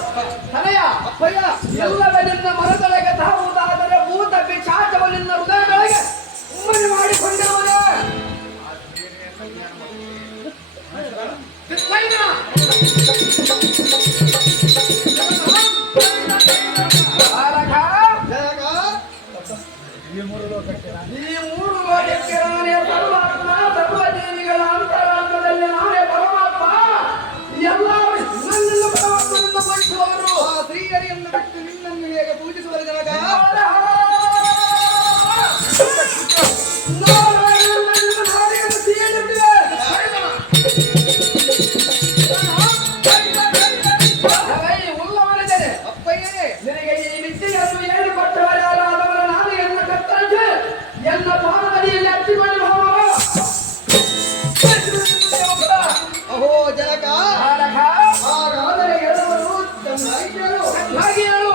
ತನಯ ಅಪ್ಪಯ್ಯ ಎಲ್ಲವೇ ನಿನ್ನ ಮನದೊಳಗೆ ತಾವುದಾದರೆ ಭೂತ ಪಿಶಾಚವು ನಿನ್ನ ಹೃದಯದೊಳಗೆ ಉಮ್ಮನಿ ಮಾಡಿಕೊಂಡಿರುವುದೇ ಈ ಮೂರು ಲೋಕಕ್ಕೆ ನಾನೇ ಪರಮಾತ್ಮ, ಸರ್ವಜೀವಿಗಳ ಅಂತರಾಂತದಲ್ಲಿ ನಾನೇ ಪರಮಾತ್ಮ. ಎಲ್ಲರೂ ನನ್ನನ್ನು ಪರಮಾತ್ಮನಿಂದ ಪೂಜಿಸುವವರು ಆ ಶ್ರೀಹರಿಯನ್ನು ಬಿಟ್ಟು ನಿನ್ನನ್ನು ಹೇಗೆ ಪೂಜಿಸುವರು ಜನಕ? ಉಲ್ಲವನಿದ್ದೇನೆ ಅಪ್ಪಯ್ಯನೇ, ನಿನಗೆ ಈ ವಿದ್ಯೆಯನ್ನು ಹೇಳಿಕೊಟ್ಟವರಾದವರ ನಾನು ಎನ್ನ ಕತ್ತರಿಸಿ ಎನ್ನ ಪಾದದಲ್ಲಿ ಹಚ್ಚಿಕೊಂಡು ಅಹೋ ಜನಕ, ಹಾಗಾದರೆ ಹೇಳುವರು ಚೆನ್ನಾಗಿ ಹೇಳು.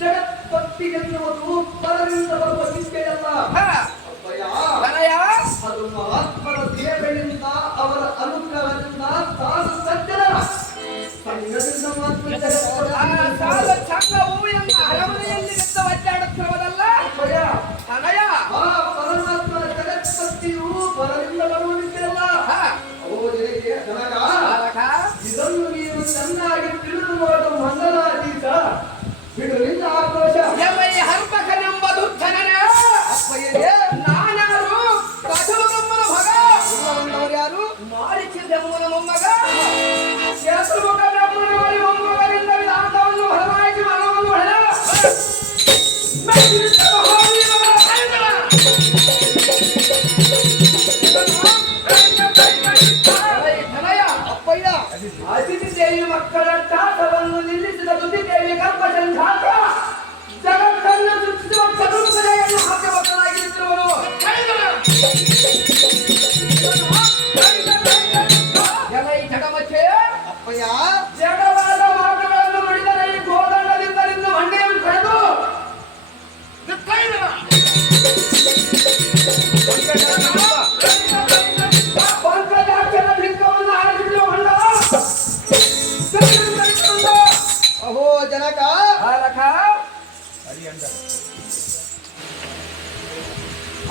ಜಗತ್ಪತ್ತಿ ಎನ್ನುವುದು ಪರರಿಂದ ಬರುವ ವಿದ್ಯೆಯಲ್ಲ ಅದು ಮಹಾತ್ಮರ ಸೇವೆಯಿಂದ ಅವರ ಅನುಗ್ರಹದಿಂದ ಸಾಧು ಸಜ್ಜನರ ಸಂಘದಿಂದ ಮಾತ್ರ ಸಂಘವು ಎನ್ನ ಅರಮನೆಯಲ್ಲಿ ನಿಂತ ಒದ್ದಾಡುತ್ತಿರುವುದಲ್ಲ. ಆ ಪರಮಾತ್ಮನ ಜಗತ್ಪತ್ತಿಯು ಪರರಿಂದ ಬರುವ ವಿದ್ಯೆಯಲ್ಲ. ಇದನ್ನು ನೀವು ಚೆನ್ನಾಗಿ ತಿಳಿದು ನೋಡು ಮಂಡಲಾಧೀಶ. ಬಿಡುವಿನ ಆಕ್ರೋಶ ಹರ್ಮಕನೆಂಬ ದುರ್ಧನನ ಅಪ್ಪಯ್ಯನೇ, ನಾನಾರು ಕಸವನಮ್ಮನ ಭಗ, ಯಾರು ಮಾರಿಚಿದೆಮ್ಮನ ಮೊಮ್ಮಗ, ಶತ್ರುಮುಖನೆಮ್ಮನ ಬಳಿ ಮೊಮ್ಮಗರಿಂದ ವಿಧಾನವನ್ನು ಹೊರಮಾಯಿಸಿ ಮನವನ್ನು ಹೊಡೆದ ಮಹಾವೀರನ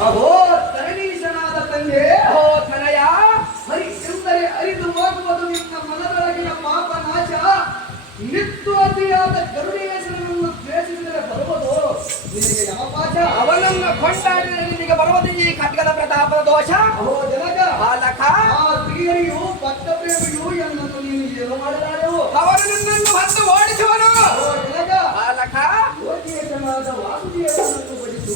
ಅಹೋ ತರಣೀಶನಾದ ತಂದೆ, ಓ ತನಯ, ಹರಿ ಎಂದರೆ ಅರಿದು ಹೋಗುವುದು ನಿನ್ನ ಮನದೊಳಗಿನ ಪಾಪ ನಾಶ. ನಿತ್ತು ಅತಿಯಾದ ಗರುಡೇಶ್ವರನನ್ನು ದ್ವೇಷಿಸಿದರೆ ಬರುವುದು ನಿನಗೆ ಯಮಪಾಶ. ಅವನನ್ನು ಕೊಂಡಾಡಿದರೆ ನಿನಗೆ ಬರುವುದು ಈ ಖಡ್ಗದ ಪ್ರತಾಪದ ದೋಷ. ಅಹೋ ಜನಕ, ಬಾಲಕ, ಆ ಪ್ರಿಯರಿಯು ಭಕ್ತ ಪ್ರೇಮಿಯು ಎನ್ನನ್ನು ನೀನು ಏನು ಮಾಡಲಾರೆವು. ಅವನು ನಿನ್ನನ್ನು ಹೊತ್ತು ಓಡಿಸುವನು. ಅಹೋ ಜನಕ, ಬಾಲಕ, ಯೋಗೇಶನಾದ ವಾಸುದೇವನನ್ನು ಬಡಿಸು.